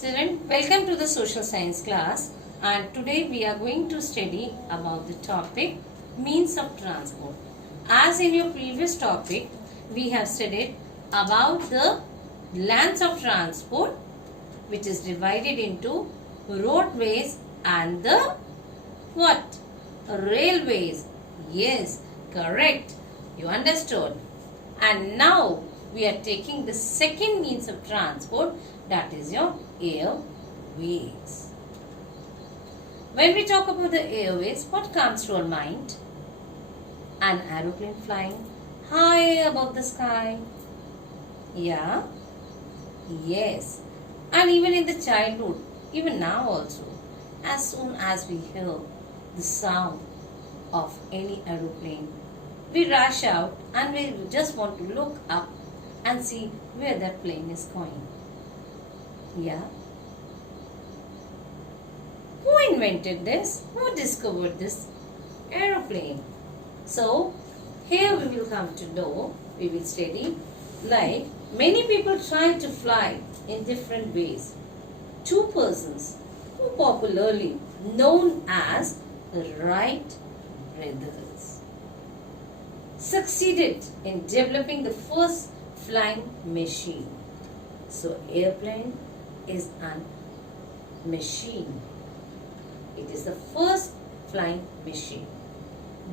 Children, welcome to the social science class, and today we are going to study about the topic means of transport. As in your previous topic, we have studied about the lands of transport, which is divided into roadways and the what? Railways. Yes, correct. You understood. And now we are taking the second means of transport, that is your airways. When we talk about the airways, what comes to our mind? An aeroplane flying high above the sky. Yeah? Yes. And even in the childhood, even now also, as soon as we hear the sound of any aeroplane, we rush out and we just want to look up and see where that plane is going. Yeah. Who invented this? Who discovered this aeroplane? So, here we will come to know, we will study, like many people try to fly in different ways. Two persons who popularly known as the Wright brothers succeeded in developing the first flying machine. So, airplane is a machine. It is the first flying machine.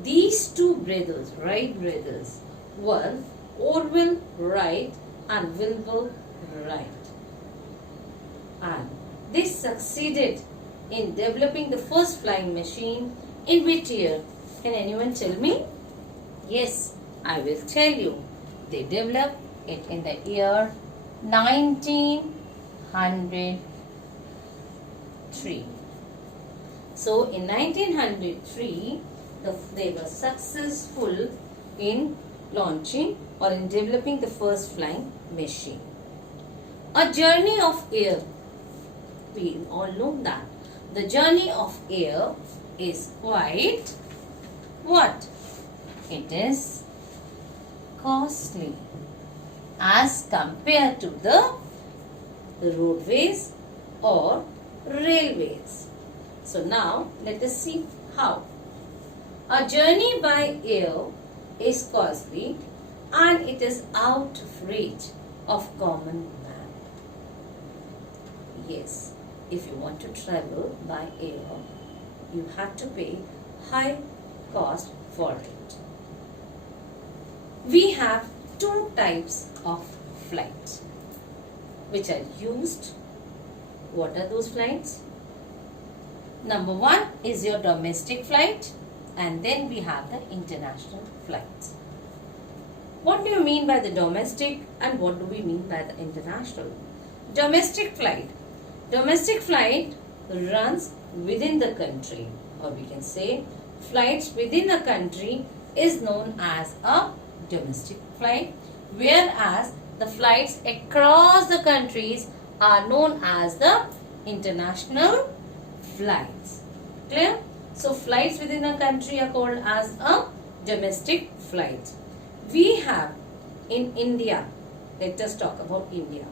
These two brothers, Wright brothers, were Orville Wright and Wilbur Wright. And they succeeded in developing the first flying machine in which year? Can anyone tell me? Yes, I will tell you. They developed it in the year 1903. So in 1903, they were successful in launching or in developing the first flying machine. A journey of air. We all know that. The journey of air is quite what? It is costly as compared to the roadways or railways. So now let us see how. A journey by air is costly and it is out of reach of common man. Yes, if you want to travel by air, you have to pay high cost for it. We have two types of flights which are used. What are those flights? Number one is your domestic flight, and then we have the international flights. What do you mean by the domestic and what do we mean by the international? Domestic flight. Domestic flight runs within the country, or we can say flights within a country is known as a domestic flight, whereas the flights across the countries are known as the international flights. Clear? So flights within a country are called as a domestic flight. We have in India, let us talk about India.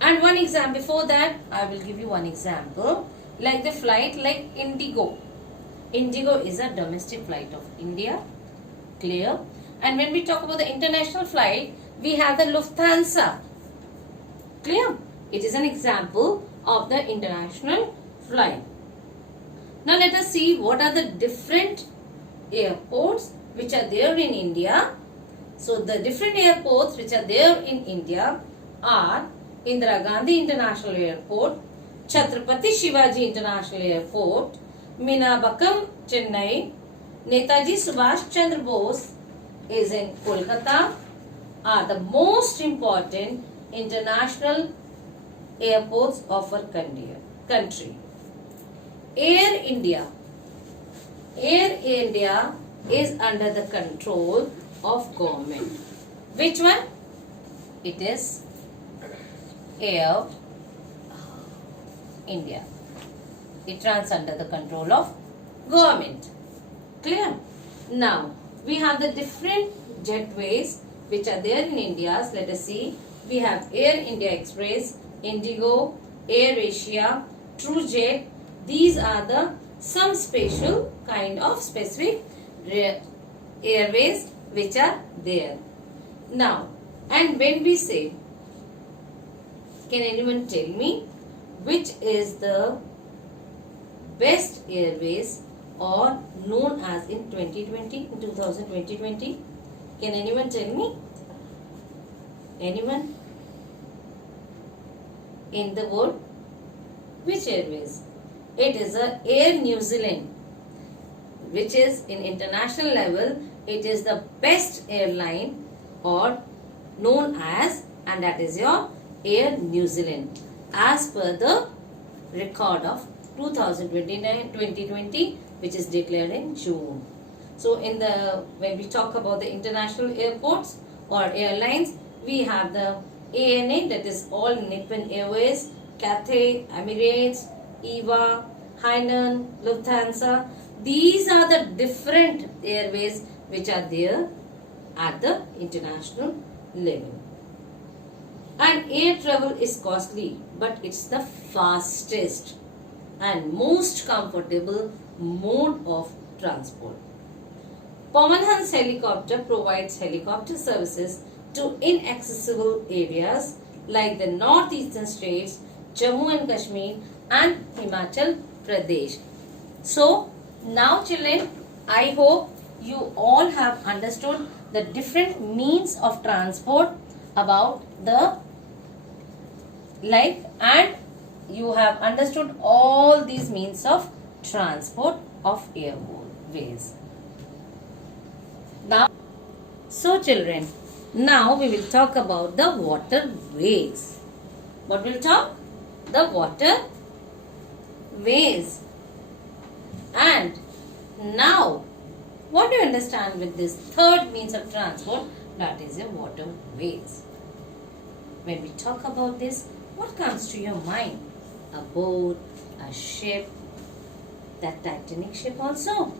And one example, before that I will give you one example, like the flight like Indigo. Indigo is a domestic flight of India. Clear? And when we talk about the international flight, we have the Lufthansa. Clear? It is an example of the international flight. Now let us see what are the different airports which are there in India. So the different airports which are there in India are Indira Gandhi International Airport, Chhatrapati Shivaji International Airport, Minabakam, Chennai, Netaji Subhash Chandra Bose is in Kolkata, are the most important international airports of our country. Air India. Air India is under the control of government. Which one? It is Air India. It runs under the control of government. Clear? Now, we have the different jetways which are there in India. So let us see. We have Air India Express, Indigo, AirAsia, TrueJet. These are the some special kind of specific airways which are there. Now, and when we say, can anyone tell me which is the best airways or known as in 2020, in 2020? Can anyone tell me? Anyone? In the world? Which airways? It is a Air New Zealand, which is in international level, it is the best airline or known as, and that is your Air New Zealand as per the record of 2020, which is declared in June. So when we talk about the international airports or airlines, we have the ANA, that is All Nippon Airways, Cathay, Emirates, EVA, Hainan, Lufthansa. These are the different airways which are there at the international level. And air travel is costly, but it's the fastest and most comfortable mode of transport. Pawan Hans Helicopter provides helicopter services to inaccessible areas like the northeastern states, Jammu and Kashmir and Himachal Pradesh. So, now children, I hope you all have understood the different means of transport about the life, and you have understood all these means of transport of airways. Now, so children, now we will talk about the waterways. What will talk? The waterways. And now, what do you understand with this third means of transport? That is the waterways. When we talk about this, what comes to your mind? A boat, a ship, that Titanic ship also?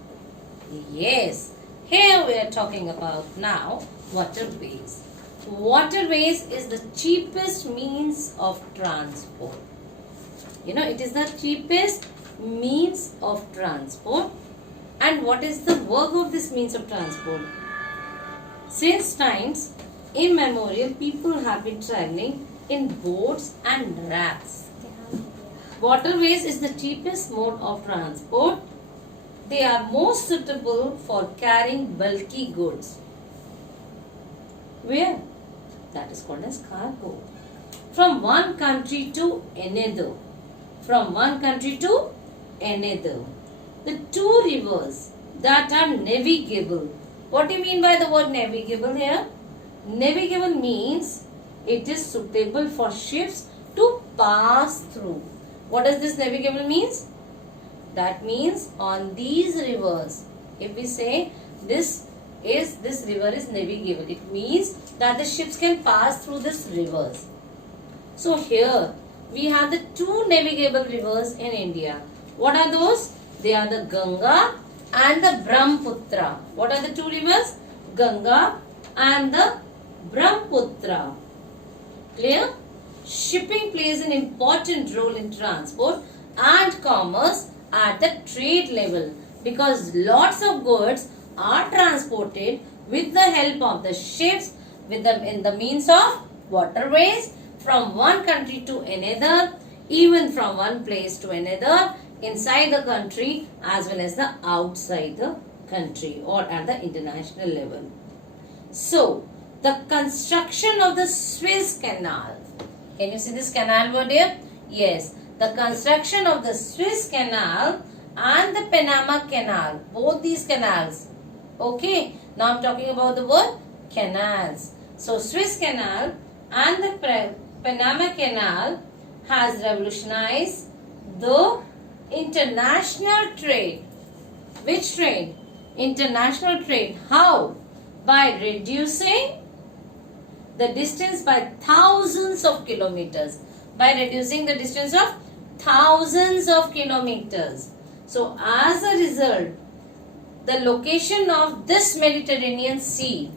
Yes, here we are talking about now waterways. Waterways is the cheapest means of transport. You know, it is the cheapest means of transport. And what is the work of this means of transport? Since times immemorial, people have been traveling in boats and rafts. Waterways is the cheapest mode of transport. They are most suitable for carrying bulky goods. Where? That is called as cargo. From one country to another. From one country to another. The two rivers that are navigable. What do you mean by the word navigable here? Navigable means it is suitable for ships to pass through. What does this navigable means? That means on these rivers, if we say this river is navigable, it means that the ships can pass through this rivers. So here we have the two navigable rivers in India. What are those? They are the Ganga and the Brahmaputra. What are the two rivers? Ganga and the Brahmaputra. Clear? Shipping plays an important role in transport and commerce at the trade level because lots of goods are transported with the help of the ships in the means of waterways from one country to another, even from one place to another, inside the country as well as the outside the country or at the international level. So, the construction of the Suez Canal. Can you see this canal word here? Yes. The construction of the Suez Canal and the Panama Canal. Both these canals. Okay. Now I am talking about the word canals. So Suez Canal and the Panama Canal has revolutionized the international trade. Which trade? International trade. How? By reducing the distance by thousands of kilometers. By reducing the distance of thousands of kilometers. So as a result, the location of this Mediterranean Sea.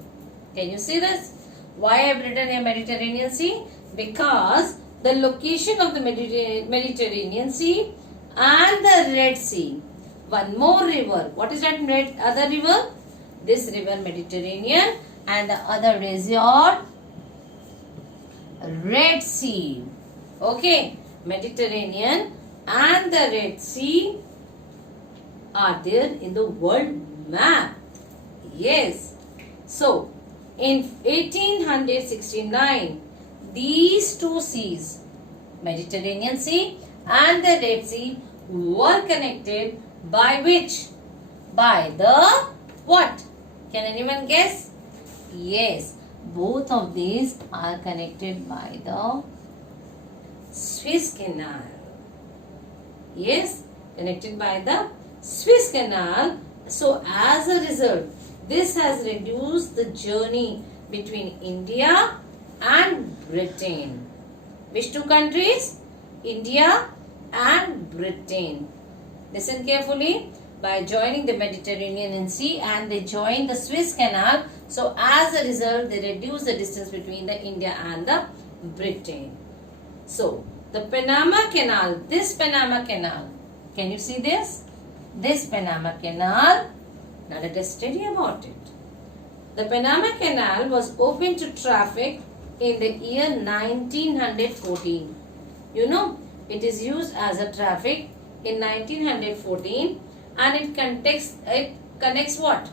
Can you see this? Why I have written a Mediterranean Sea? Because the location of the Mediterranean Sea and the Red Sea. One more river. What is that other river? This river Mediterranean, and the other is your Red Sea. Okay, Mediterranean and the Red Sea are there in the world map. Yes. So, in 1869, these two seas, Mediterranean Sea and the Red Sea, were connected by which? By the what? Can anyone guess? Yes, both of these are connected by the Suez Canal. Yes, connected by the Suez Canal. So, as a result, this has reduced the journey between India and Britain. Which two countries? India and Britain. Listen carefully. By joining the Mediterranean Sea and they join the Suez Canal. So, as a result, they reduce the distance between the India and the Britain. So, the Panama Canal, this Panama Canal, can you see this? This Panama Canal, now let us study about it. The Panama Canal was opened to traffic in the year 1914. You know, it is used as a traffic in 1914 and it connects what?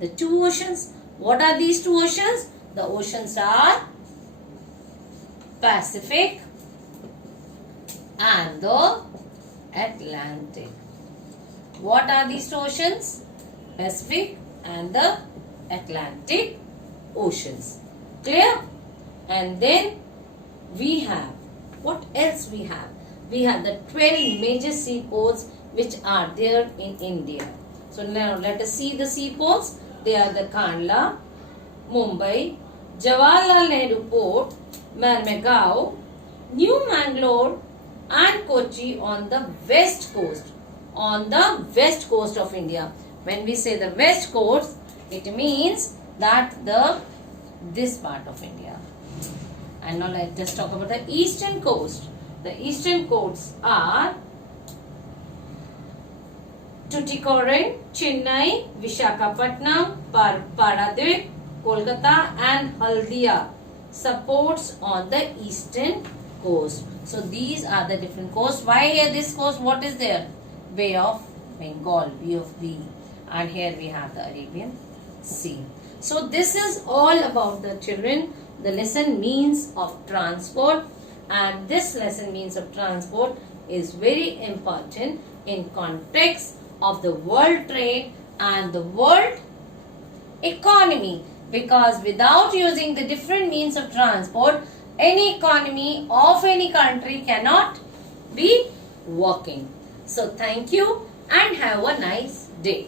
The two oceans. What are these two oceans? The oceans are Pacific and the Atlantic. What are these two oceans? Pacific and the Atlantic oceans. Clear? And then we have, what else we have? We have the 12 major seaports which are there in India. So now let us see the seaports. They are the Kandla, Mumbai, Jawaharlal Nehru Port, Marmagao, New Mangalore and Kochi on the west coast. On the west coast of India. When we say the west coast, it means that this part of India. And now let's just talk about the eastern coast. The eastern coasts are Tuticorin, Chennai, Visakhapatnam, Paradip, Kolkata and Haldia supports on the eastern coast. So these are the different coasts. Why here this coast? What is there? Bay of Bengal, Bay of B. And here we have the Arabian Sea. So this is all about the children. The lesson means of transport, and this lesson means of transport is very important in context of the world trade and the world economy, because without using the different means of transport, any economy of any country cannot be working. So thank you and have a nice day.